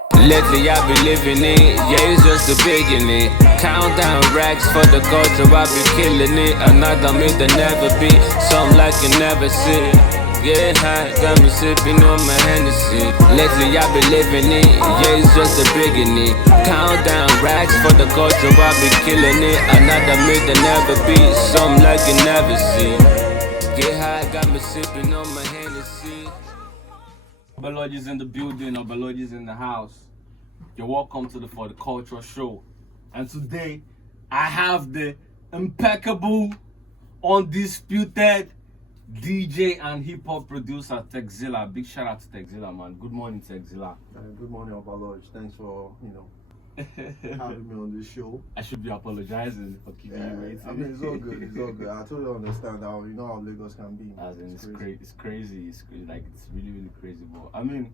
Lately I be living it, yeah, it's just the beginning. Countdown racks for the culture, I be killing it. Another me to never be, something like you never see. Get high, got me sipping on my Hennessy. Lately I be living it, yeah, it's just the beginning. Countdown racks for the culture, I be killing it. Another me to never be, something like you never see. Get high, got me sipping on my Hennessy. Lurge is in the building, or Lurge is in the house. You're welcome to for the cultural show. And today, I have the impeccable, undisputed DJ and hip hop producer Teckzilla. Big shout out to Teckzilla, man. Good morning, Teckzilla. Good morning, Lurge. Thanks for having me on this show. I should be apologizing for keeping you waiting. I mean, it's all good. It's all good. I totally understand how how Lagos can be. As in, it's crazy. It's like it's really, really crazy. But I mean,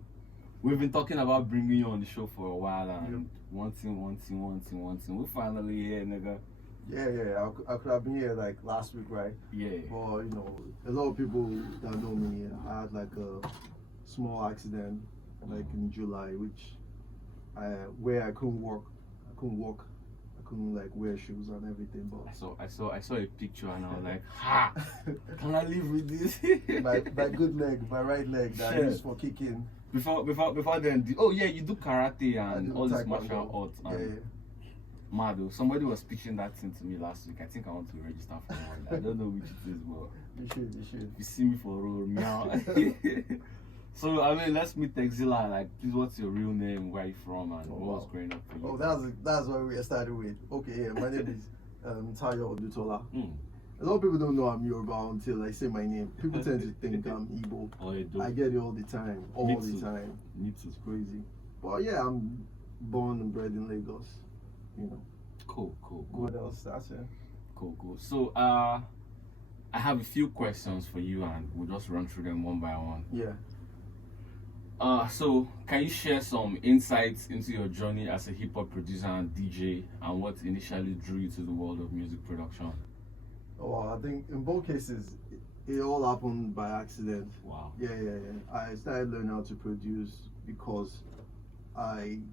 we've been talking about bringing you on the show for a while, and one thing. We're finally here, nigga. Yeah. I could have been here like last week, right? Yeah. But a lot of people that know me, I had like a small accident, like in July, where I couldn't walk. I couldn't like wear shoes and everything. But I saw a picture and I was like, ha! Can I live with this? my good leg, my right leg that I used for kicking. Before then, you do karate and all this martial arts. Yeah. Mad though. Somebody was pitching that thing to me last week. I think I want to register for one. I don't know which it is, but you should. You see me for a roll, meow. So I mean, let's meet Teckzilla. Like, please, what's your real name? Where are you from? And what was growing up for you? Oh, that's what we started with. Okay, my name is Tayo Odutola. A lot of people don't know I'm Yoruba until I say my name. People tend to think I'm Igbo. I get it all the time. Me too. It's crazy. But yeah, I'm born and bred in Lagos. Cool. What else? That's it. Cool. So I have a few questions for you, and we'll just run through them one by one. Yeah. So can you share some insights into your journey as a hip hop producer and DJ, and what initially drew you to the world of music production? Oh, I think in both cases, it all happened by accident. Wow. Yeah. I started learning how to produce because I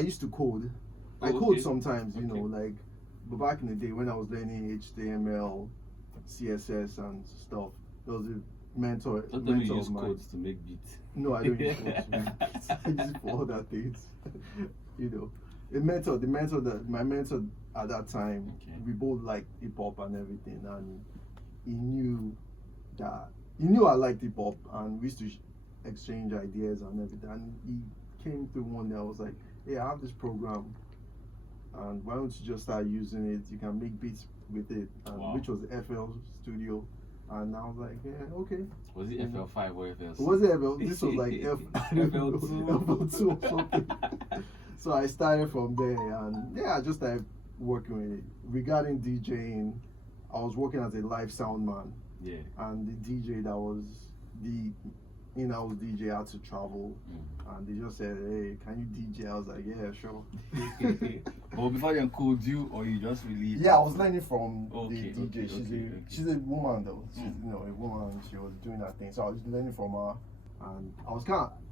used to code. I code sometimes, but back in the day when I was learning HTML, CSS and stuff, there was a mentor Don't of use mine. codes to make beats. No, I don't use codes to make beats. I use it for other things. My mentor at that time, we both liked hip hop and everything, and he knew I liked hip hop, and we used to exchange ideas and everything. And he came through one day. I was like, hey, I have this program, and why don't you just start using it? You can make beats with it, which was FL Studio. And I was like, yeah, okay. Was it FL5 or FL6? Was it FL? This was like FL2 or something. So I started from there, and I just started working with it. Regarding DJing, I was working as a live sound man. Yeah. And the DJ that was the in-house DJ had to travel, and they just said, hey, can you DJ? I was like, yeah, sure. But before you called you, or you just really? Yeah, I was learning from the DJ. Okay, she's a woman though. She's a woman. She was doing that thing, so I was learning from her, and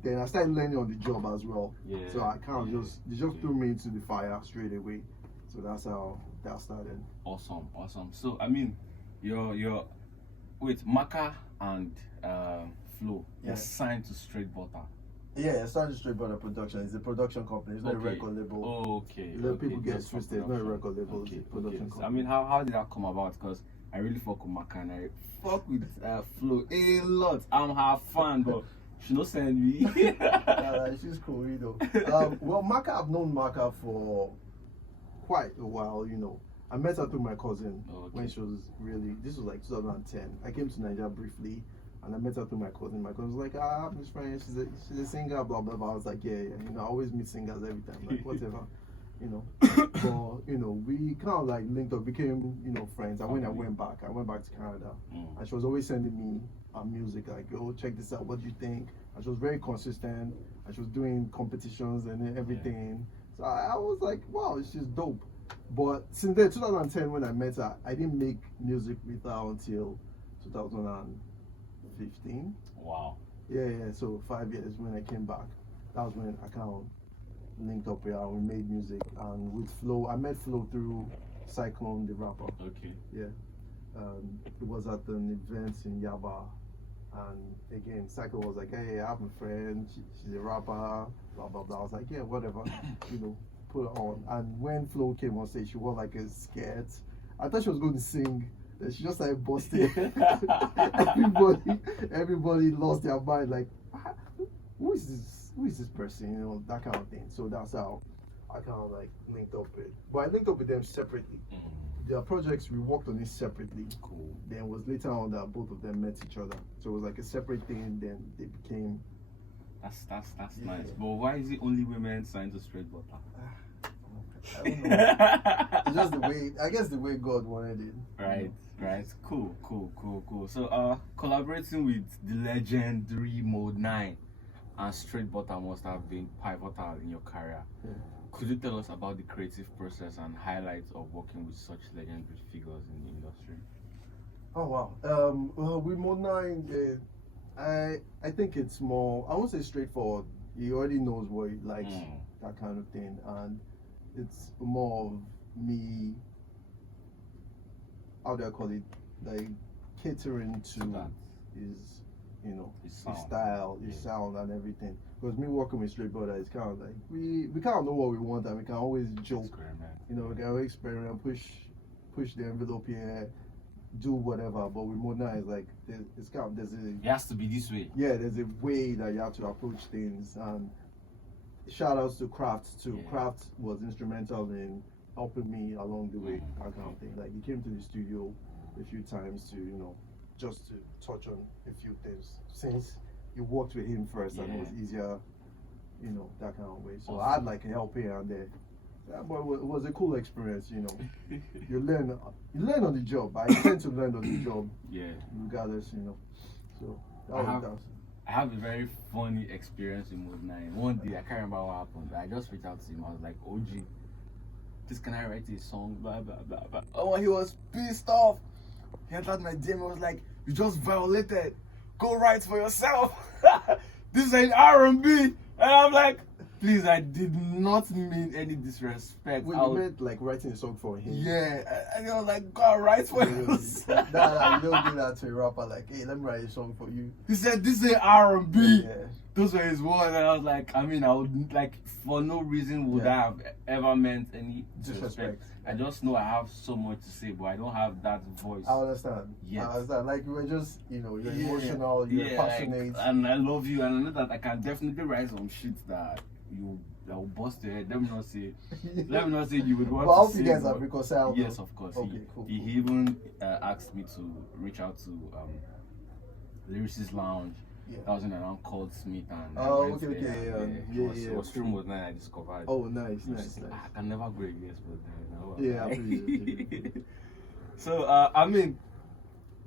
then I started learning on the job as well. Yeah. So I they just threw me into the fire straight away. So that's how that started. Awesome. So I mean, you're Maka and Flow. You're signed to Straight Butter. Yeah, signed to Straight Butter Production. It's a production company. It's not a record label. People get it twisted. It's not a record label. It's a production company. I mean, how did that come about? Because I really fuck with Maka and I fuck with Flow a lot. I'm her fan, but she don't send me. She's cool, well, Maka, I've known Maka for quite a while, I met her through my cousin when she was this was like 2010. I came to Nigeria briefly, and I met her through my cousin. My cousin was like, I have this friend, she's a singer, blah, blah, blah. I was like, yeah. I always meet singers every time, like, whatever, But, we kind of like linked up, became, friends. And when I went back to Canada, and she was always sending me music, like, oh, check this out, what do you think? And she was very consistent, and she was doing competitions and everything. So I was like, wow, she's dope. But since then, 2010, when I met her, I didn't make music with her until 2015. Wow. Yeah. So 5 years when I came back, that was when I kind of linked up here and we made music. And with Flo, I met Flo through Cyclone, the rapper. Okay. Yeah. It was at an event in Yaba. And again, Cyclone was like, hey, I have a friend, she's a rapper, blah, blah, blah. I was like, yeah, whatever, put her on. And when Flo came on stage, she wore like a skirt. I thought she was going to sing. Then she just started busting. everybody lost their mind. Like, who is this? Who is this person? That kind of thing. So that's how I kind of like linked up with. But I linked up with them separately. Their projects, we worked on it separately. Cool. Then it was later on that both of them met each other. So it was like a separate thing. Then they became. That's nice. But why is it only women signed to Straight Butter? I don't know. It's just the way. I guess the way God wanted it. Right. Cool. So, collaborating with the legendary Modenine and Straight Butter must have been pivotal in your career. Yeah. Could you tell us about the creative process and highlights of working with such legendary figures in the industry? Oh wow. Well, with Modenine, I think it's more. I won't say straightforward. He already knows what he likes, that kind of thing, and it's more of me. How do I call it? Like catering to That. his, his sound. style, his sound, and everything. Because me working with Straight Brother is kind of like we kind of know what we want, and we can always joke. We can always experiment, push the envelope here, do whatever. But with Mona, it's like It has to be this way. Yeah, there's a way that you have to approach things. And shout outs to Kraft too. Yeah. Kraft was instrumental in helping me along the way. That kind of thing. Like he came to the studio a few times to just to touch on a few things since you worked with him first and it was easier, that kind of way. So I had like a help here and there. Yeah, but it was a cool experience, You learn on the job. I tend to learn on the job. Yeah. Regardless, So I have a very funny experience in Modenine. One day I can't remember what happened. I just reached out to him. I was like, OG, please can I write a song? Blah blah blah blah. Oh, he was pissed off. He entered my DM and was like, you just violated. Go write for yourself. This is an R&B. And I'm like, please, I did not mean any disrespect. Wait, you meant like writing a song for him? Yeah. And I was like, go write for yourself. Nah, you don't do that to a rapper like, hey, let me write a song for you. He said, this is R&B. Yeah. Those were his words, and I was like, I would like, for no reason would I have ever meant any disrespect. I just know I have so much to say, but I don't have that voice. I understand. Yes. I understand. Like, you were just, you're emotional, you're passionate. And I love you, and I know that I can definitely write some shit that will bust your head. Let me not say you would want Well, I to hope say. you guys have reconciled. Yes, of course. Okay, cool. He even asked me to reach out to Lyricist Lounge. Yeah. That was in around called Smith and It was through Modenine I discovered. Oh, nice. I can never go against Modenine. Yeah, absolutely. So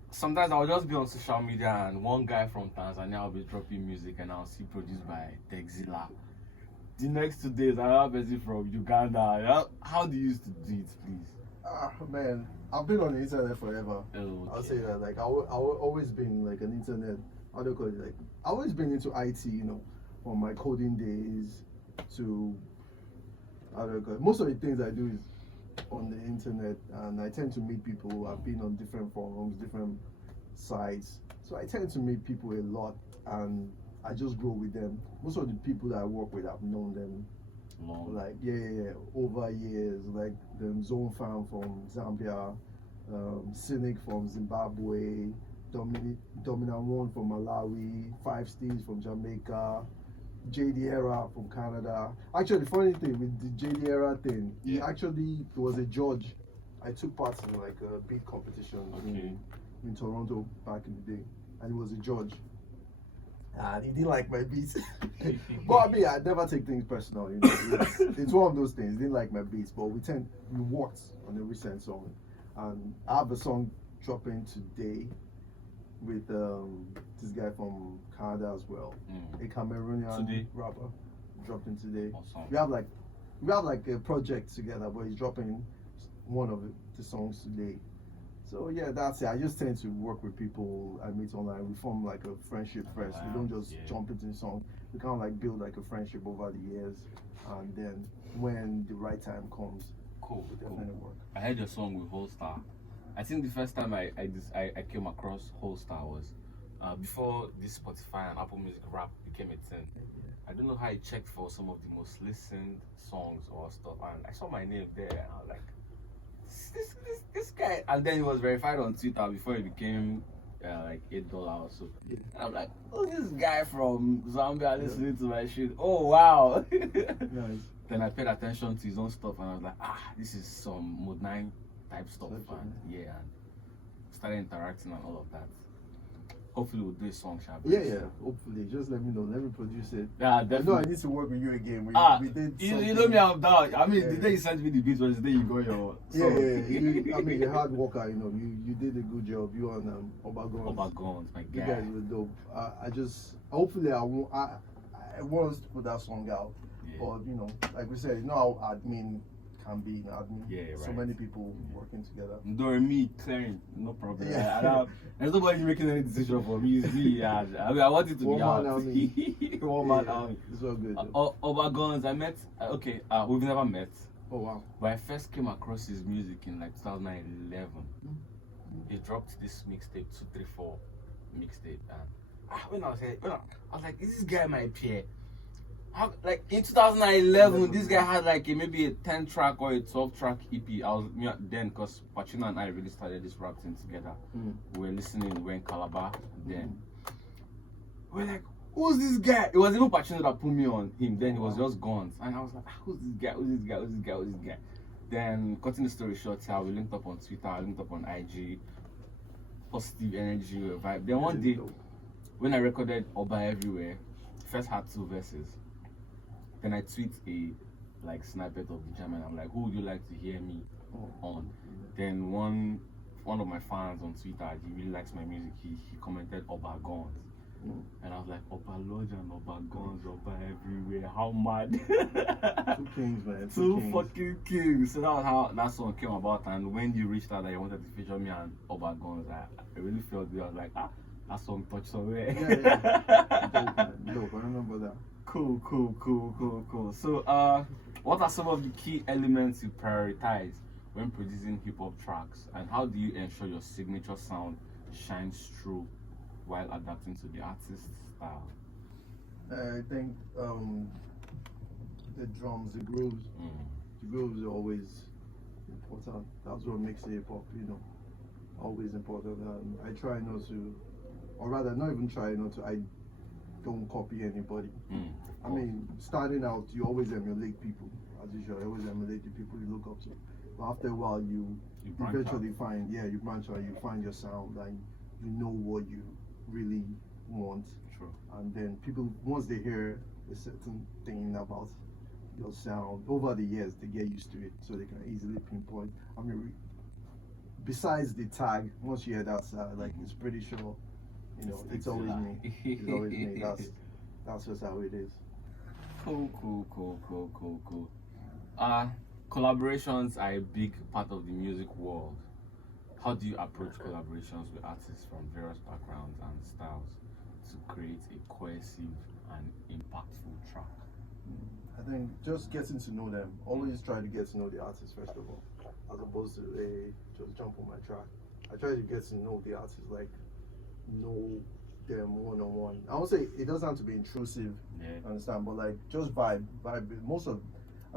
sometimes I'll just be on social media and one guy from Tanzania will be dropping music and I'll see produced by Teck Zilla. The next 2 days I have a person from Uganda. How do you used to do it, please? Man, I've been on the internet forever. Okay. I'll say that. Like, I've always been like an internet. How do you call it? Like, I've always been into IT. From my coding days to most of the things I do is on the internet, and I tend to meet people. I've been on different forums, different sites, so I tend to meet people a lot, and I just grow with them. Most of the people that I work with, I've known them like over years. Like the Zone Fan from Zambia, Cynic from Zimbabwe, Dominant One from Malawi, Five Steves from Jamaica, JD Era from Canada. Actually, the funny thing with the JD Era thing, he actually was a judge. I took part in like a beat competition in Toronto back in the day, and he was a judge. And he didn't like my beats. But I mean, I never take things personal. It's one of those things. He didn't like my beats, but we worked on a recent song, and I have a song dropping today with this guy from Canada as well, a Cameroonian rapper, dropping today. Awesome. We have like a project together, but he's dropping one of the songs today. So yeah, that's it. I just tend to work with people I meet online. We form like a friendship first. We don't just jump into song. We kind of like build like a friendship over the years, and then when the right time comes, Cool. we definitely work. I heard your song with Holstar. I think the first time I came across Holstar was before this Spotify and Apple Music rap became a thing. I don't know how I checked for some of the most listened songs or stuff, and I saw my name there, and I was like, this guy. And then he was verified on Twitter before it became like $8 or so. And I'm like, oh, this guy from Zambia listening to my shit. Oh wow. Nice. Then I paid attention to his own stuff, and I was like, this is some Modenine type stuff, and and started interacting and all of that. Hopefully we'll do a song, shall we? Yeah. Hopefully, just let me know. Let me produce it. Yeah, I definitely. know I need to work with you again. We did. You know me, I'm down. I mean, the day you sent me the beat was the day you got your. I mean, you're a hard worker. You know, you did a good job. You and Obagons. Obagons, my You guy. guys were dope. Hopefully, I want us to put that song out. Yeah. But you know, like we said, you know how admin can be. Admin. Yeah, So right. many people working together. Don't me clearing, no problem. Yeah. There's nobody making any decision for me. It's me. I mean, I want it to One be man out. army. One man army. It's all good. Obagons, I met. We've never met. Oh wow. But I first came across his music in like 2011. He dropped this mixtape, 234 mixtape, and when I was like, is this guy my peer? How, like in 2011, this guy had like maybe a 10 track or a 12 track EP. I was then, because Pachino and I really started this rap thing together. We were listening, we were in Calabar. Then we were like, who's this guy? It was even Pachino that put me on him. Then he was just gone, and I was like, who's this guy? Who's this guy? Who's this guy? Who's this guy? Then, cutting the story short, we linked up on Twitter, linked up on IG. Positive energy, vibe. Then one day, when I recorded Oba Everywhere, first had 2 verses. Then I tweet a like snippet of the German. I'm like, who would you like to hear me on? Then one of my fans on Twitter, he really likes my music. He commented Oba Guns. And I was like, Oba Lurge and Oba Guns, Oba Everywhere. How mad? 2 kings, man. 2 fucking kings. So that was how that song came about. And when you reached out that you wanted to feature me and Oba Guns, I really felt good. I was like, that song touched somewhere. Dope, I remember that. Cool. So, what are some of the key elements you prioritize when producing hip hop tracks, and how do you ensure your signature sound shines through while adapting to the artist's style? I think the drums, the grooves are always important. That's what makes hip hop, you know, always important. I try not to, or rather, not even try not to. I don't copy anybody. I mean, starting out, you always emulate people. As usual, you always emulate the people you look up to. But after a while, you eventually find, you branch out, you find your sound, and you know what you really want. True. And then people, once they hear a certain thing about your sound, over the years, they get used to it, so they can easily pinpoint. I mean, besides the tag, once you hear that sound, like, it's pretty sure, you know, it's always me. It's always me. That's just how it is. Cool. Collaborations are a big part of the music world. How do you approach collaborations with artists from various backgrounds and styles to create a cohesive and impactful track? I think just getting to know them. Always try to get to know the artist first of all, as opposed to just jump on my track. I try to get to know the artist, like know them one on one. I won't say it doesn't have to be intrusive, understand, but like just vibe. I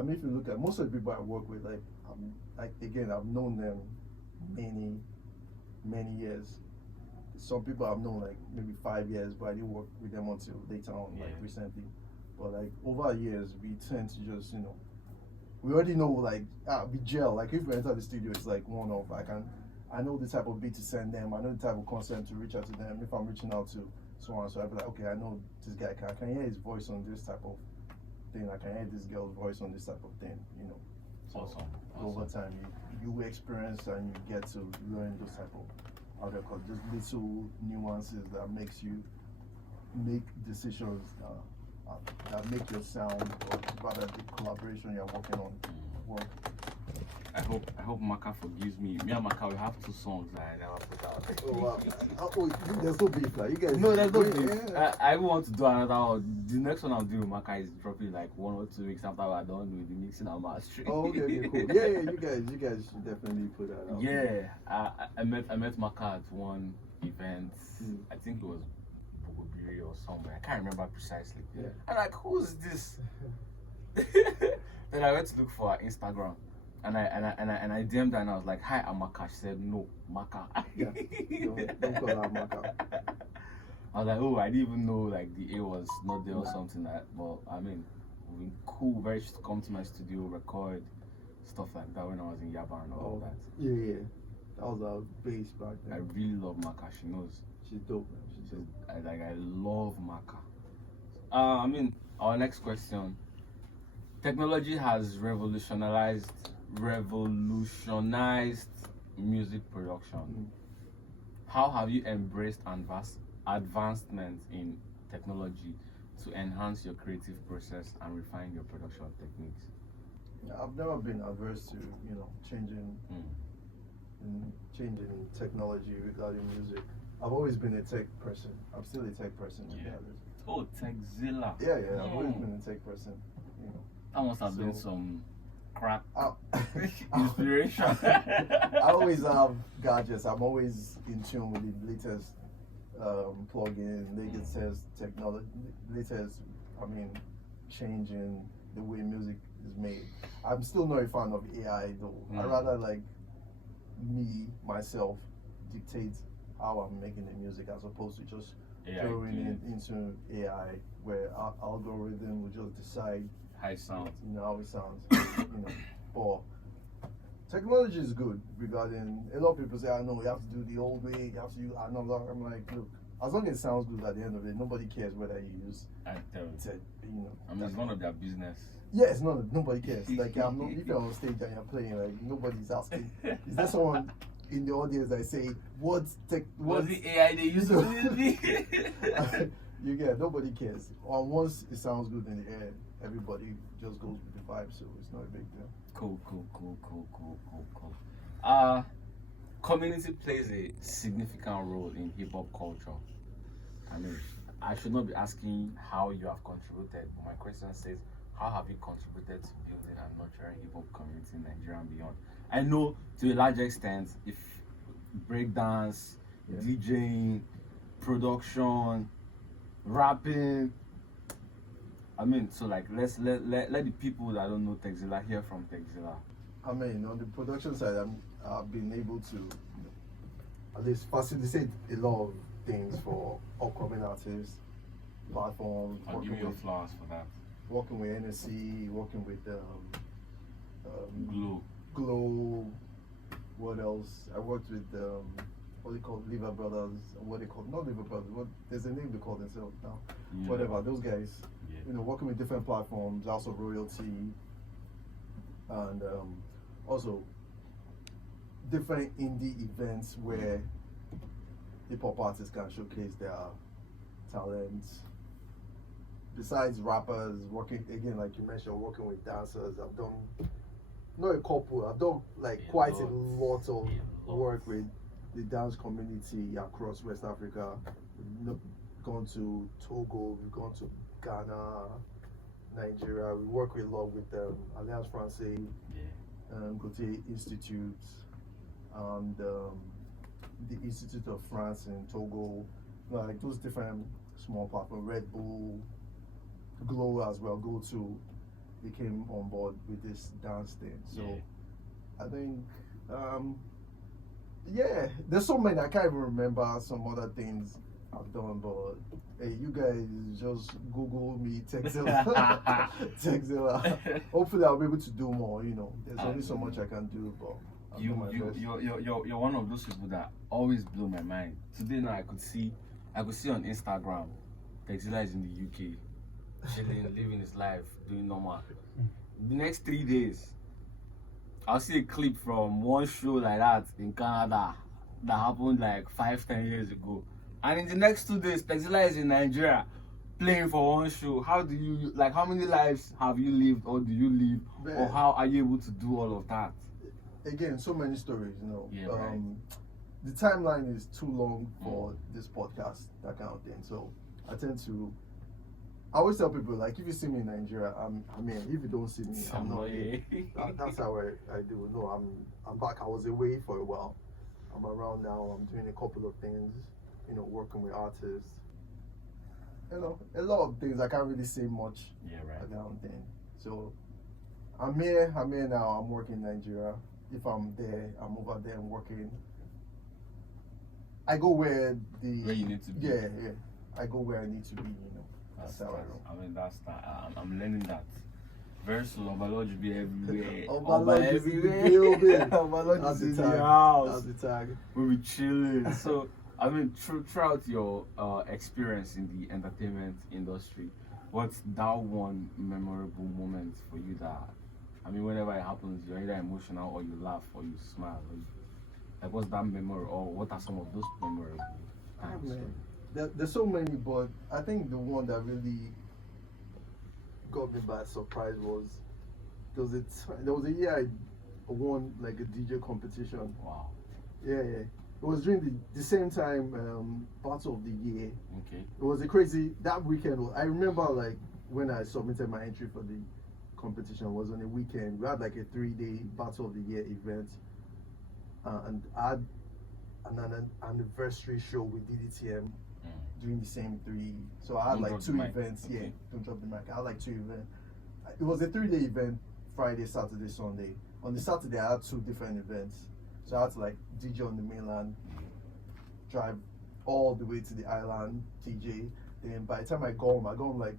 mean, if you look at most of the people I work with, like again, I've known them many years. Some people I've known like maybe 5 years, but I didn't work with them until later on, like recently. But like over years, we tend to just, you know, we already know, like we gel. Like if we enter the studio, it's like one off. I know the type of beat to send them. I know the type of concept to reach out to them. If I'm reaching out to someone, so I'll be like, okay, I know this guy. I can hear his voice on this type of thing. I can hear this girl's voice on this type of thing. You know. So Awesome. Over time, you experience and you get to learn those type of other just little nuances that makes you make decisions that make your sound, or rather the collaboration you're working on, work. I hope Maka forgives me. Me and Maka, we have 2 songs that I never put out. Oh wow. There's no beef, like you guys. No, there's no beef. Yeah. I even want to do another one. The next one I'm doing with Maka is dropping like 1 or 2 weeks after we're done with the mixing and mastering. Oh, okay, cool. Yeah, you guys should definitely put that out. Yeah, I met Maka at one event. I think it was Bogobiri or somewhere. I can't remember precisely. Yeah. I'm like, who's this? Then I went to look for her Instagram. And I DM'd her and I was like, hi, I'm Maka. She said, no, Maka. Yeah. Don't call her Maka. I was like, oh, I didn't even know like the A was not there or something like that. But I mean, we've been cool. Very to come to my studio, record stuff like that when I was in Yaba and all that. Yeah. That was our base back then. I really love Maka. She knows. She's dope, man. I love Maka. I mean, our next question. Technology has revolutionized music production. How have you embraced advancements in technology to enhance your creative process and refine your production techniques? Yeah, I've never been averse to changing technology regarding music. I've always been a tech person. I'm still a tech person. Yeah. Oh, Teckzilla. Yeah. I've always been a tech person. That must have been some crack I inspiration. always have gadgets. I'm always in tune with the latest plugin, latest technology, changing the way music is made. I'm still not a fan of AI though. I rather like myself dictate how I'm making the music as opposed to just throwing it into AI where our algorithm will just decide how it sounds. How it sounds. But technology is good regarding a lot of people say, I know you have to do the old way, you have to use another. I'm like, look, as long as it sounds good at the end of it, nobody cares whether you use it's none of their business. Yeah, it's nobody cares. Like I'm not if you're on stage and you're playing, like nobody's asking. Is there someone in the audience that say what's the AI they use to do this? You get nobody cares. And once it sounds good in the air, everybody just goes with the vibe, so it's not a big deal. Cool. Community plays a significant role in hip hop culture. I mean, I should not be asking how you have contributed, but my question says, how have you contributed to building and nurturing hip hop community in Nigeria and beyond? I know to a large extent, if breakdance, DJing, production, rapping. I mean, so like let the people that don't know Teckzilla hear from Teckzilla. I mean, on the production side, I've been able to at least facilitate a lot of things for upcoming artists, platforms. I'll give you your flowers for that. Working with NSC, working with Glow. What else? I worked with what they call Liver Brothers. What they call not Liver Brothers. There's a name they call themselves now. Yeah. Whatever. Those guys. Yeah. Working with different platforms, also royalty, and also different indie events where hip hop artists can showcase their talents. Besides rappers, working again, like you mentioned, working with dancers. I've done not a couple. I've done like quite a lot of work with the dance community across West Africa. We've gone to Togo, we've gone to Ghana, Nigeria. We work a lot with Alliance Française, Gautier Institute, and the Institute of France in Togo. Like those different small platforms, Red Bull, Glow as well. Go to, they came on board with this dance thing. So I think, there's so many. I can't even remember some other things I've done, but hey, you guys just Google me, Teckzilla. Teckzilla. Hopefully, I'll be able to do more. There's only so much I can do, but you're one of those people that always blow my mind. Today now I could see on Instagram, Teckzilla is in the UK, chilling, living his life, doing normal. The next 3 days, I'll see a clip from one show like that in Canada that happened like 5-10 years ago. And in the next 2 days, Teckzilla is in Nigeria playing for one show. How many lives have you lived or do you live? Man. Or how are you able to do all of that? again, so many stories, you know. Yeah, right. The timeline is too long for this podcast, that kind of thing. So I always tell people, like, if you see me in Nigeria, I mean, if you don't see me, I'm not here. That's how I do. No, I'm back. I was away for a while. I'm around now. I'm doing a couple of things, you know, working with artists. You know, a lot of things. I can't really say much. Yeah, right. That kind of thing. So I'm here now. I'm working in Nigeria. If I'm there, I'm over there and working. I go where you need to be. Yeah. I go where I need to be, you know. That's how I know. I mean, that's that. I'm learning that. Very soon, Lurge be everywhere. Lurge is in the building. Lurge is in the house. That's the tag. We'll be chilling. So, I mean, throughout your experience in the entertainment industry, what's that one memorable moment for you that, I mean, whenever it happens, you're either emotional or you laugh or you smile? Like, what's that memory, or what are some of those memorable times? There's so many, but I think the one that really got me by surprise was there was a year I won like a DJ competition. Wow. Yeah. It was during the same time Battle of the Year. Okay. It was a crazy that weekend. I remember like when I submitted my entry for the competition was on a weekend. We had like a 3-day Battle of the Year event, and I had an anniversary show with DDTM. Doing the same 3, so I had like 2 events. Okay. Yeah, don't drop the mic. I had like 2 events. It was a 3-day event, Friday, Saturday, Sunday. On the Saturday, I had 2 different events, so I had to like DJ on the mainland, drive all the way to the island, DJ. Then by the time I got home like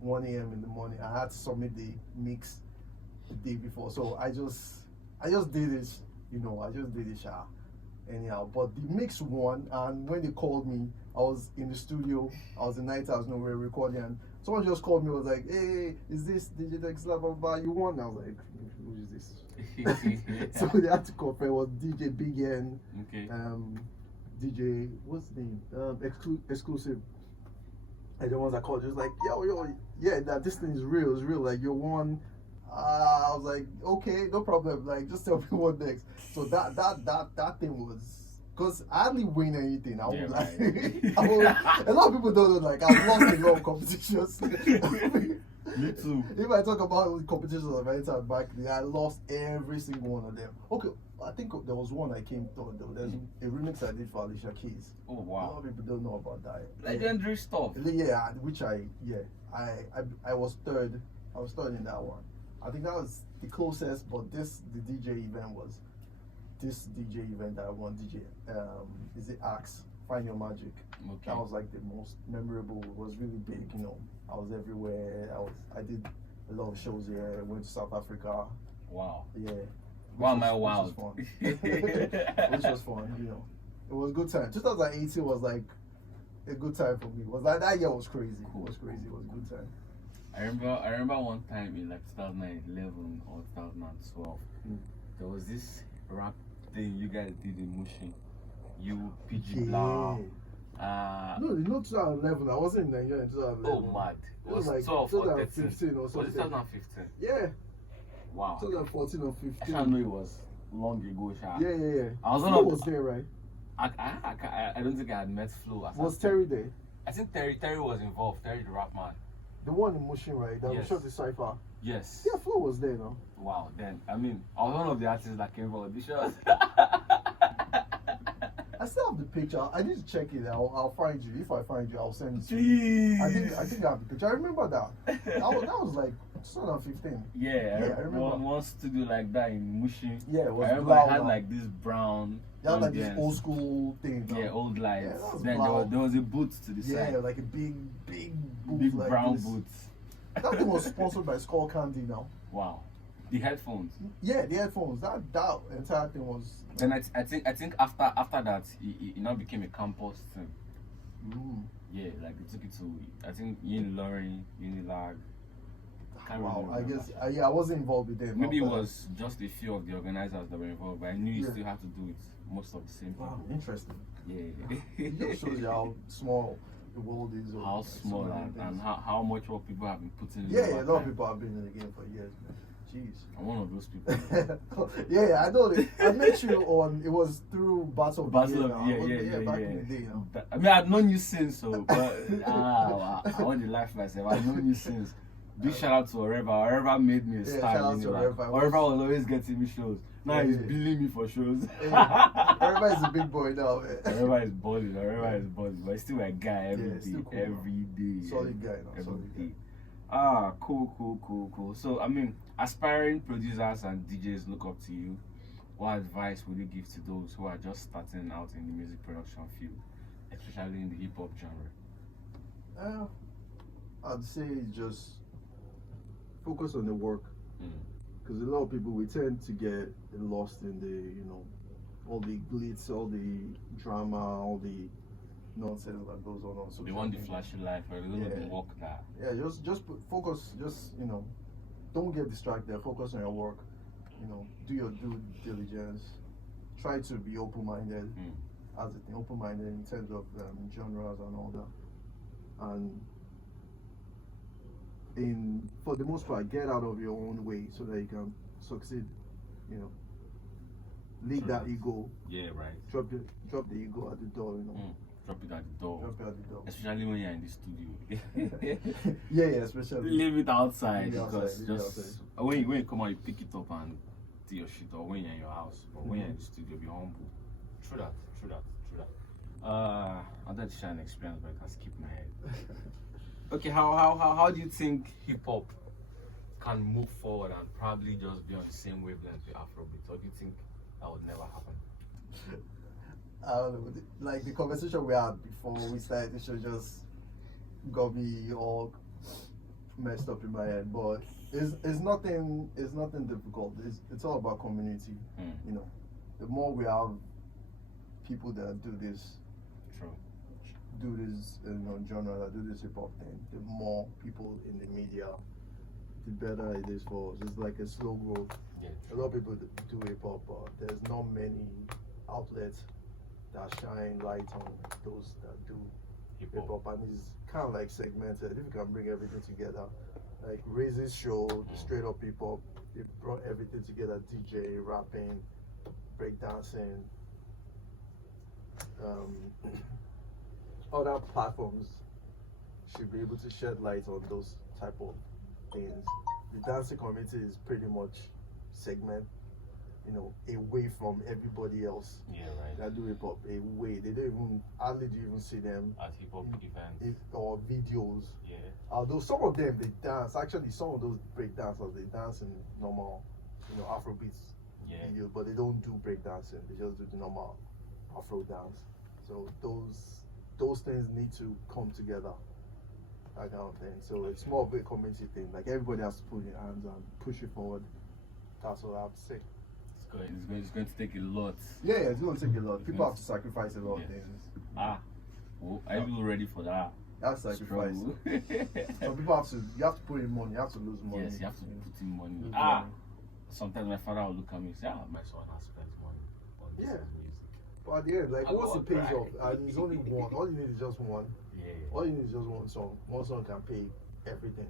1 a.m. in the morning. I had to submit the mix the day before, so I just did it. You know, I just did it, anyhow. But the mix won, and when they called me, I was in the studio. I was in night. I was nowhere recording, and someone just called me. Was like, "Hey, is this DJ Teck Zilla? Blah, blah, blah, you won?" I was like, "Who is this?" So they had to confirm. It was DJ Big N. Okay. DJ, what's the name? Exclusive. And the ones I called, just like, yo, yeah, that this thing is real. It's real. Like, you're one. I was like, okay, no problem. Like, just tell me what next. So that thing was, because I hardly win anything. I was like, a lot of people don't know. Like, I've lost a lot of competitions. Me too. If I talk about competitions I've entered back then, I lost every single one of them. Okay, I think there was one I came third though. There's a remix I did for Alicia Keys. Oh wow! A lot of people don't know about that. Legendary stuff. Yeah, which I was third. I was third in that one. I think that was the closest, but the DJ event was this DJ event that I won. DJ is it Axe? Find Your Magic. Okay. That was like the most memorable. It was really big. You know, I was everywhere. I did a lot of shows here. I went to South Africa. Wow. Yeah. Wow, Which was fun. Which was fun, you know. It was a good time. 2018 was like a good time for me. It was like that year was crazy. Cool. It was crazy. It was a good time. I remember one time in like 2011 or 2012, there was this rap thing you guys did in Mushin. You, PG Blau. No, not 2011. I wasn't in Nigeria in 2011. Oh, mad. It was like 12 or 2015 or something. Was it 2015? Yeah. Wow. 2014 or 15. I can't know it was long ago, Sha. Yeah. I was Flo was there, right? I don't think I had met Flo. Was Terry there? I think Terry was involved. Terry the rap man. The one in Mushin, right? That we shot the cipher. Yes. Yeah, Flo was there, no? Wow. Then I mean, I was one of the artists that came for auditions. I still have the picture. I need to check it. I'll find you. If I find you, I'll send it to you. I think I have the picture. I remember that. That was like 2015. Yeah, I remember. One studio like that in Mushin. Yeah, it was. I remember I had like this brown. They had like this old school thing. Yeah, old lights. Yeah, then there was a boot to the side. Yeah, like a big boot. Big like brown this. boots. That thing was sponsored by Skull Candy now. Wow. The headphones. Yeah, the headphones. That entire thing was. Then I think after that it now became a campus thing. Yeah, like they took it to I think Lurge, Unilag. Wow, I guess I wasn't involved with them. Maybe it was just a few of the organizers that were involved, but I knew you still had to do it. Most of the same people. Wow, interesting. Yeah. It just shows you how small the world is. How small and how much work people have been putting in. Yeah, a lot of people have been in the game for years, man. Jeez. I'm one of those people. Yeah, I know. I met you on. It was through Battle of Battle the of, Year. Back in the day. You know. I mean, I've known you since, so, but I want to laugh myself. I've known you since. Big shout out to Oreva. Oreva made me a star. Shout out to Oreva. Oreva. Oreva will always getting me shows. Now he's billing me for shows. Oreva is a big boy now, man. Oreva is balling. Oreva is balling. But he's still a guy every day. Still cool, every day. Solid guy now. Solid guy. Cool. So, I mean, aspiring producers and DJs look up to you. What advice would you give to those who are just starting out in the music production field, especially in the hip hop genre? I'd say just focus on the work, because a lot of people, we tend to get lost in the, all the glitz, all the drama, all the nonsense that goes on. So they want the flashy life, or they don't even work that. Yeah, just focus. Just don't get distracted. Focus on your work. Do your due diligence. Try to be open-minded. As a thing, open-minded in terms of genres and all that. And for the most part, get out of your own way so that you can succeed. Leave that ego. Yeah, right. Drop the ego at the door. Drop it at the door. Drop it at the door. Especially when you're in the studio. yeah, especially. Leave it outside, Leave it because outside, just when you come out, you pick it up and do your shit, or when you're in your house, but when you're in the studio, be humble. True that. I don't share an experience, but I can skip my head. Okay, how do you think hip hop can move forward and probably just be on the same wavelength with Afrobeat, or do you think that would never happen? Like the conversation we had before we started the show just got me all messed up in my head. But it's nothing difficult. It's all about community. The more we have people that do this genre, that do this hip hop thing, the more people in the media, the better it is for us. It's like a slow growth. Yeah, a lot of people do hip hop, but there's not many outlets that shine light on those that do hip hop, and it's kind of like segmented. If you can bring everything together, like Ray's show, the straight up hip hop, it brought everything together: DJ, rapping, breakdancing, other platforms should be able to shed light on those type of things. The dancing community is pretty much segment, away from everybody else. Yeah, right. That do hip hop, away. They don't hardly do you even see them at hip hop events or videos. Yeah. Although some of them they dance. Actually, some of those break dancers they dance in normal, Afrobeats videos, but they don't do break dancing. They just do the normal Afro dance. So those things need to come together. That kind of thing. So it's more of a community thing. Like everybody has to put your hands and push it forward. That's all I have to say. It's going to take a lot. Yeah, it's going to take a lot. People have to sacrifice a lot of things. Well, are you ready for that? That's sacrifice. Some people you have to put in money, you have to lose money. Yes, you have to put in money. Sometimes my father will look at me and say, my son has spent money on this music. But at the end, like once it pays off, and it's only one, all you need is just one. Yeah. All you need is just one song. One song can pay everything.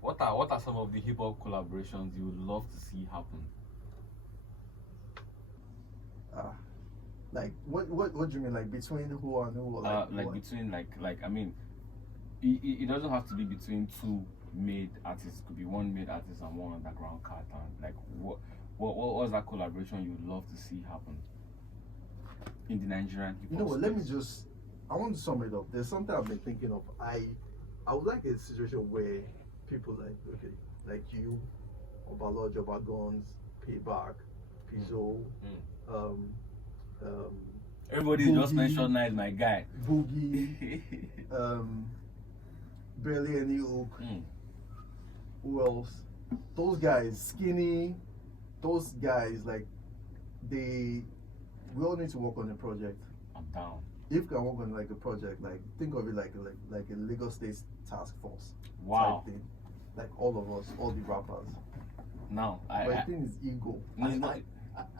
What are some of the hip hop collaborations you would love to see happen? Like what do you mean? Like between who and who? Or like between I mean, it doesn't have to be between two made artists. It could be one made artist and one underground cat. And like what was that collaboration you would love to see happen in the Nigerian hip hop? Let me just. I want to sum it up. There's something I've been thinking of. I would like a situation where people like you, Lurge, Guns, Payback, Pizzo, everybody Boogie, just mentioned Nice, my guy. Boogie, Barely Any Hook. Who else? Those guys, Skinny. Those guys, we all need to work on a project. I'm down. If you can work on a project, think of it like a Lagos State task force. Wow. Type thing. Like all of us, all the rappers. No, the thing is ego. No,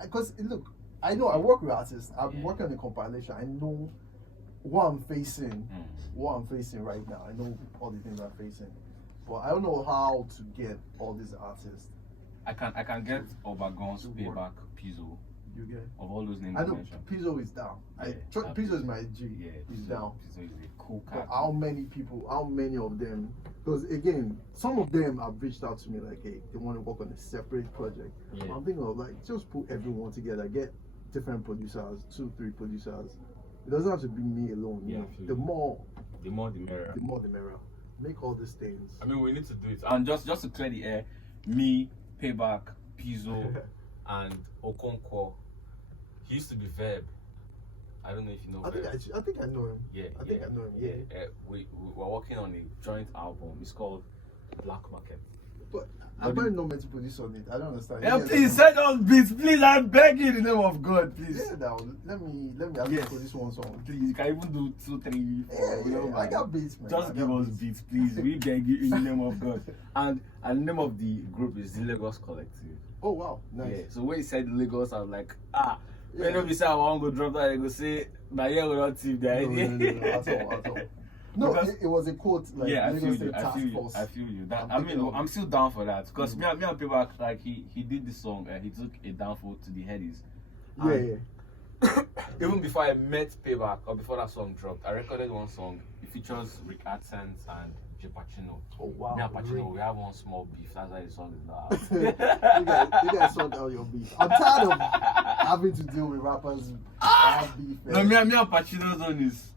Because look, I know I work with artists. I'm working on a compilation. I know what I'm facing. What I'm facing right now. I know all the things I'm facing. but I don't know how to get all these artists. I can get Obagon's Payback, Pizzo, You get? of all those names I you know mentioned. Pizzo is down. Pizzo is my G. Yeah, He's Pizzo, down. Pizzo is a cool But cat. how many of them? Because again, some of them have reached out to me like, hey, they want to work on a separate project. Yeah. I'm thinking of like, just put everyone together, get different producers, 2, 3 producers. It doesn't have to be me alone. You Yeah, know? I feel The you. more, The more the merrier. the more the merrier. Make all these things. I mean, we need to do it. And just to clear the air, me, Payback, Pizzo, and Okonkwo. He used to be Verb. I don't know if you know. I think Verb. I think I know him. Yeah, I think I know him. Yeah. We're working on a joint album. It's called Black Market. But I'm not meant to produce on it. I don't understand. Yeah, Yeah, please send us beats, please. I'm begging in the name of God, please. Yeah, now let me ask you Yes. for this one song. Please, you can even do 2, 3, 4. Yeah, I got beats, man. Just I give got us beats, please. We beg you in the name of God. And the name of the group is the Lagos Collective. Oh wow, nice. Yeah. So when he said Lagos, I was like, yeah. Yeah. When nobody say I want to go drop that, I go say, my year will not tip the idea. No, at all. No, Because- it was a quote like Yeah, I Lagos feel you. State I Task feel you. Force. I feel you. That I'm I mean, thinking of- I'm still down for that because me and Payback, like he did the song and he took a downfall to the headies. Yeah, And yeah. even before I met Payback or before that song dropped, I recorded one song. It features Rick Adsense and J Pacino. Oh wow. Me and Pacino, we have one small beef. That's why the song is not you guys sort out your beef. I'm tired of having to deal with rappers that have beef. No, me and Pacino's on is.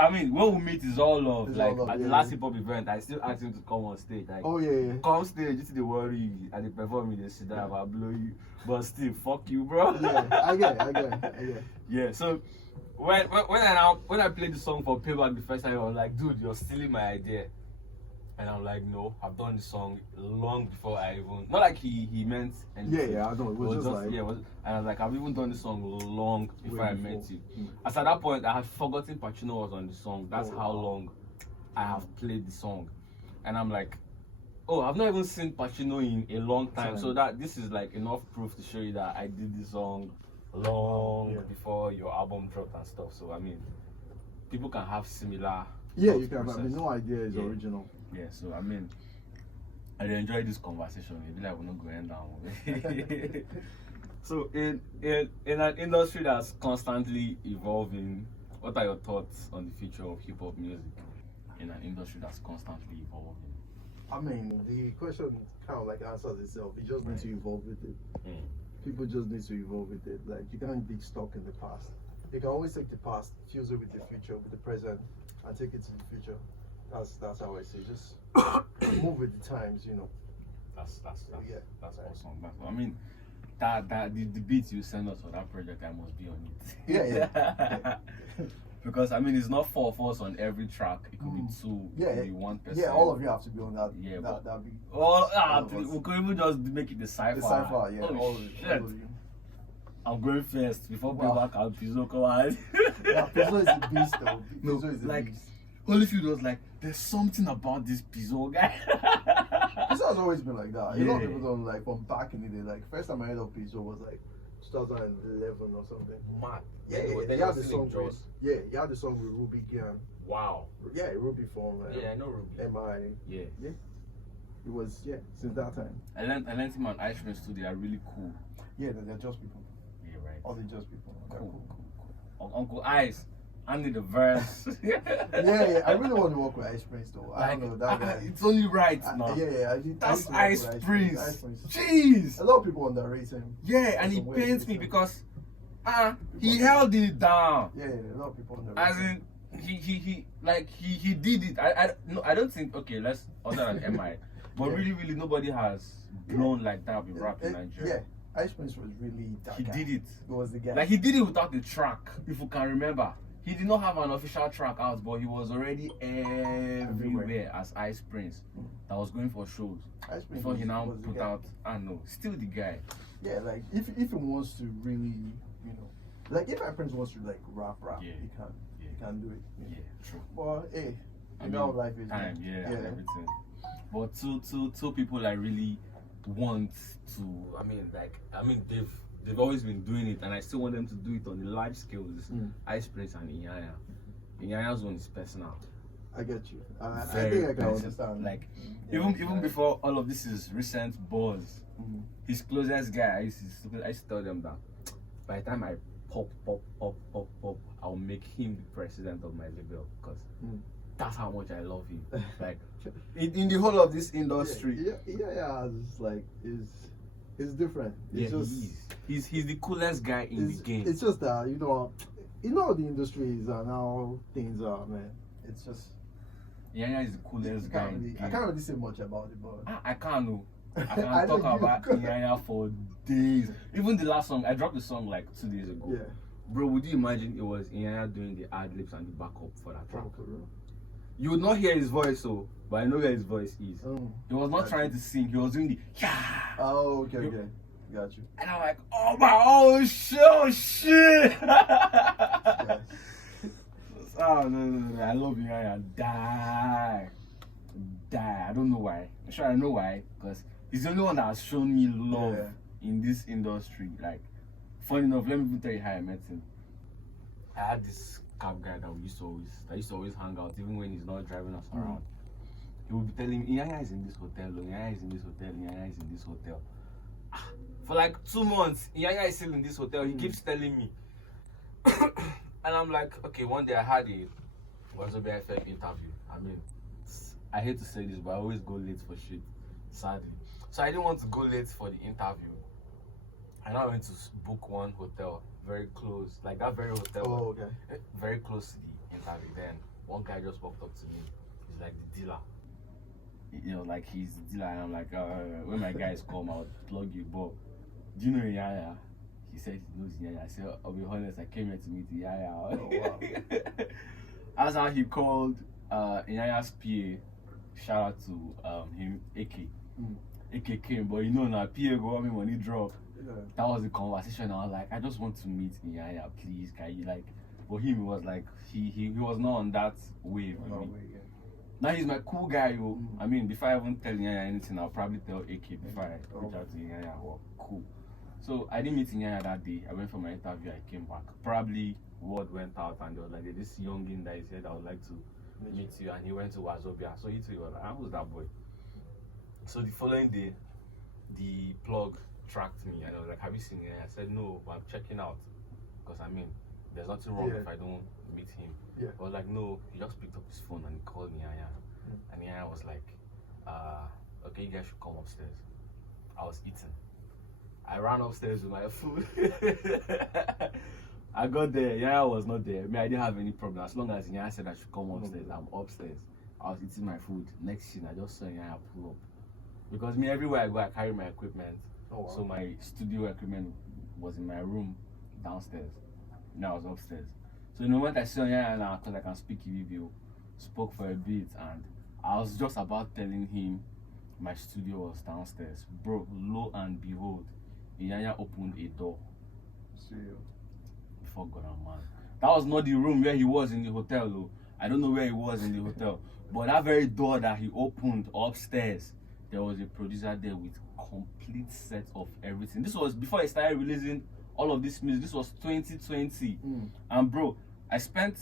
I mean, when we meet, is all love. It's Like all love, at the yeah, last yeah. hip hop event, I still asked him to come on stage. Like, Oh yeah. come stage, you see the worry and the performing, they sit down, I'll blow you. But still, fuck you, bro. Yeah, I get it. Yeah, so when I played the song for Payback the first time, I was like, dude, you're stealing my idea. And I'm like, no, I've done the song long before I even, not like he meant anything. Yeah, I know. It was just like yeah, and I was like, I've even done the song long before Way I before. met you. As at that point, I had forgotten Pacino was on the song. That's Oh, how wow. long I have played the song. And I'm like, oh, I've not even seen Pacino in a long time. So that this is like enough proof to show you that I did the song long Yeah. before your album dropped and stuff. So I mean, people can have similar. Yeah, thought you can. I process. mean, no idea is Yeah. original. Yeah, so I mean, I enjoy this conversation. Maybe like we're not going down. So in an industry that's constantly evolving, what are your thoughts on the future of hip hop music in an industry that's constantly evolving? I mean, the question kind of like answers itself. You just need to evolve with it. Mm. People just need to evolve with it. Like you can't be stuck in the past. You can always take the past, fuse it with the future, with the present, and take it to the future. That's how I say. Just move with the times, you know. That's Yeah, that's right. awesome. I mean, that the beats you send us for that project, I must be on it. Yeah. Because I mean, it's not 4 of us on every track. It could be 2. Yeah, it could be 1 person. Yeah, all of you have to be on that. Yeah, that, but- that big. Oh, All of please, us. we could even just make it the cipher. The cipher, yeah. Oh, all of you. shit. All of you. I'm going first before Wow. Payback and Pizzo come out. Yeah, Pizzo is a beast though. No, Pizzo is a like- beast. Holyfield was like, there's something about this Pizzo guy. Pizzo has always been like that. A lot of Yeah. people don't like from back in the day. Like first time I heard of Pizzo was like 2011 or something. Mad. Yeah, he had the song with, he had the song with Ruby Gian. Wow. Yeah, Ruby from Yeah, I know Ruby. MI. Yeah. It was since that time. I learned him and Ice Prince too. They are really cool. Yeah, they're just people. Yeah, right. All the just people. They're Cool. cool. Uncle Ice, I need a verse. Yeah, I really want to work with Ice Prince though. I Like, don't know that guy. it's only right now. Yeah, I need That's to work with Ice Ice Prince. Prince. Jeez. A lot of people underrate him. Yeah, and he Some way pains to me do so. because he held it down. Yeah, a lot of people underrate As him. in he did it. I don't think, okay, let's other than MI. But Yeah. really nobody has blown like that with rap in Nigeria. Yeah, Ice Prince was really that He guy. did it. He was the guy. Like he did it without the track, if you can remember. He did not have an official track out, but he was already everywhere as Ice Prince that was going for shows. Ice Prince Before he now was the put guy. out, I don't know, still the guy. Yeah, like if he wants to really, like if Ice Prince wants to like rap, Yeah. he can. Yeah. He can do it. Yeah, true. But hey, I you know how mean, life is. time, man. yeah, and everything. But two people I really want to. I mean, they've always been doing it, and I still want them to do it on the large scale. Is Ice Prince and Inyanya. Inyanya's one is personal. I get you. I Very think I can expensive. understand. Like, Yeah, even before all of this is recent buzz, his closest guy, I used to tell them that by the time I pop, I'll make him the president of my label because that's how much I love him. Like, in the whole of this industry. Yeah, it's like it's different. It's Yeah, just he is. He's the coolest guy in the game. it's just that you know how the industry is and how things are, man. It's just Yaya is the coolest guy in the game. I can't really say much about it, but I can't know. I I can know talk you about could. Yaya for days. Even the last song, I dropped the song like 2 days ago. yeah. Bro, would you imagine it was Yaya doing the ad libs and the backup for that track? Oh, for real. You would not hear his voice, so, but I know where his voice is. Oh, He was not trying to sing. He was doing the yeah. oh, okay, got you. And I'm like, oh shit. Yeah. Oh no. I love Yaya. Die. I don't know why. I'm sure I know why. Because he's the only one that has shown me love in this industry. Like, funny enough, let me even tell you how I met him. I had this cab guy that used to always hang out, even when he's not driving us around. He would be telling me, Yaya is in this hotel, Yaya is in this hotel, Yaya is in this hotel. For like 2 months, Yaya is still in this hotel. He keeps telling me. And I'm like, okay, one day I had a Wazobia FM interview. I mean, I hate to say this, but I always go late for shit, sadly. So I didn't want to go late for the interview. And I went to book one hotel very close, like that very hotel. Oh, okay. Very close to the interview. Then one guy just walked up to me. He's like the dealer. You know, like he's the dealer. And I'm like, when my guys come, I'll plug you. But do you know Yaya? He said he knows Yaya. I said, I'll be honest, I came here to meet Yaya. Oh, wow. That's how he called Yaya's PA. Shout out to him, AK. AK came, but you know now PA go me when he drop. Yeah. That was the conversation. I was like, I just want to meet Yaya, please. Can you like? For him, it was like he was not on that wave with me. Now he's my cool guy, yo. I mean, before I even tell Yaya anything, I'll probably tell AK before I reach out to Yaya. Well, cool. So I didn't meet Yaya that day. I went for my interview. I came back. Probably word went out, and there was like this youngin that he said I would like to meet you, and he went to Wazobia. So he too was like, who's that boy? So the following day, the plug tracked me, and I was like, have you seen him? I said no, but I'm checking out, because I mean, there's nothing wrong if I don't meet him. I was like, no. He just picked up his phone and he called me Yaya, and Yaya was like, okay, you guys should come upstairs. I was eating. I ran upstairs with my food. I got there, Yaya was not there. I mean, I didn't have any problem. As long as Yaya said I should come upstairs, I'm upstairs. I was eating my food. Next thing, I just saw Yaya pull up. Because me, everywhere I go, I carry my equipment. Oh, wow. So my studio equipment was in my room downstairs. Now I was upstairs. So the moment I saw Yaya now, because I can speak Ibibio, spoke for a bit, and I was just about telling him my studio was downstairs. Bro, lo and behold, Yaya opened a door. See you. Before God, man. That was not the room where he was in the hotel, though. I don't know where he was in the hotel. But that very door that he opened upstairs, there was a producer there with complete set of everything. This was before he started releasing all of this music. This was 2020. And bro, I spent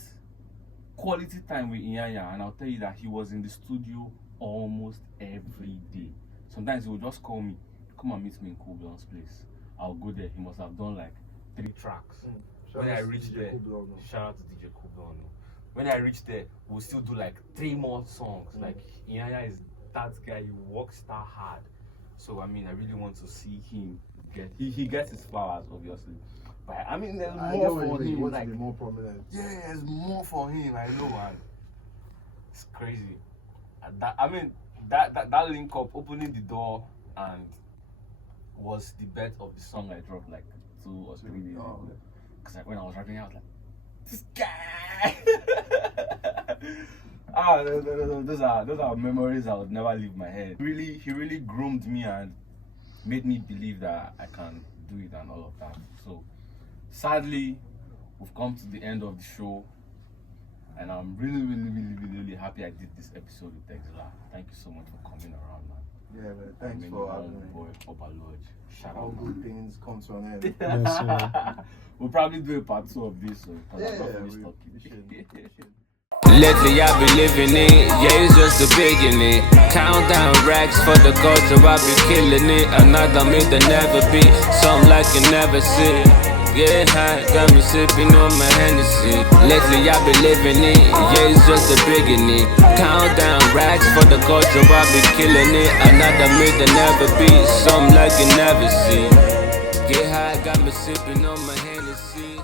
quality time with Yaya, and I'll tell you that he was in the studio almost every day. Sometimes he would just call me, come and meet me in Kublon's place. I'll go there. He must have done like 3 tracks. When I reached there, shout out to DJ Kublon. When I reached there, we'll still do like 3 more songs. Like Yaya is that guy, he works that hard. So I mean, I really want to see him get. He gets his flowers, obviously. But I mean, there's more for him. He wants like, to be more prominent. Yeah, there's more for him. I know, man. It's crazy. That link up, opening the door, and was the bet of the song I dropped like 2 or 3 days ago. Because like, when I was rapping, I was like, this guy. Those are memories that would never leave my head. He really groomed me and made me believe that I can do it and all of that. So sadly, we've come to the end of the show, and I'm really happy I did this episode with Teckzilla. Thank you so much for coming around, man. Yeah, man. Thanks for having me. Boy, Lurge. Shout All out. good things come to an end. Yes, sir. We'll probably do a part 2 of this, so Yeah, I'm not finished we talking. should. Lately I be living it, yeah, it's just the beginning. Countdown racks for the culture, I be killing it. Another me than never be, something like you never see. Yeah, high, got me sipping on my Hennessy. Lately I be living it, yeah, it's just the beginning. Countdown racks for the culture, I be killing it. Another me than never be, something like you never see. Get high, got me sipping on my Hennessy.